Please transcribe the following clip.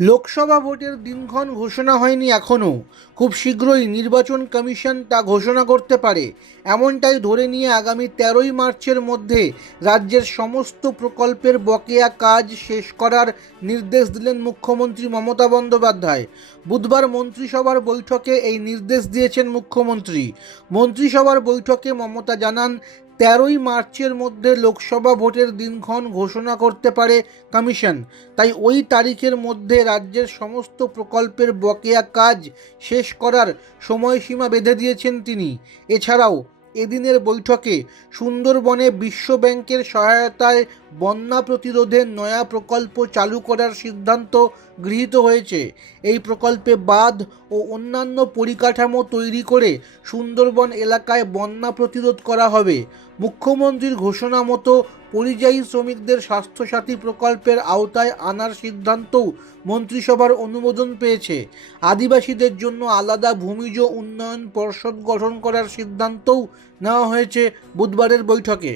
লোকসভা ভোটের দিনক্ষণ ঘোষণা হয়নি এখনও। খুব শীঘ্রই নির্বাচন কমিশন তা ঘোষণা করতে পারে, এমনটাই ধরে নিয়ে আগামী 13ই মার্চের মধ্যে রাজ্যের সমস্ত প্রকল্পের বকেয়া কাজ শেষ করার নির্দেশ দিলেন মুখ্যমন্ত্রী মমতা বন্দ্যোপাধ্যায়। বুধবার মন্ত্রিসভার বৈঠকে এই নির্দেশ দিয়েছেন মুখ্যমন্ত্রী। মন্ত্রিসভার বৈঠকে মমতা জানান, 13ই মার্চের মধ্যে লোকসভা ভোটের দিনক্ষণ ঘোষণা করতে পারে কমিশন। তাই ওই তারিখের মধ্যে রাজ্যের সমস্ত প্রকল্পের বকেয়া কাজ শেষ করার সময়সীমা বেঁধে দিয়েছেন তিনি। এছাড়াও এদিনের বৈঠকে সুন্দরবনে বিশ্বব্যাংকের সহায়তায় বন্যা প্রতিরোধে নয়া প্রকল্প চালু করার সিদ্ধান্ত গৃহীত হয়েছে। এই প্রকল্পে বাঁধ ও অন্যান্য পরিকাঠামো তৈরি করে সুন্দরবন এলাকায় বন্যা প্রতিরোধ করা হবে। মুখ্যমন্ত্রীর ঘোষণা মতো পরিযায়ী শ্রমিকদের স্বাস্থ্যসাথী প্রকল্পের আওতায় আনার সিদ্ধান্তও মন্ত্রিসভার অনুমোদন পেয়েছে। আদিবাসীদের জন্য আলাদা ভূমিজ উন্নয়ন পর্ষদ গঠন করার সিদ্ধান্তও নেওয়া হয়েছে বুধবারের বৈঠকে।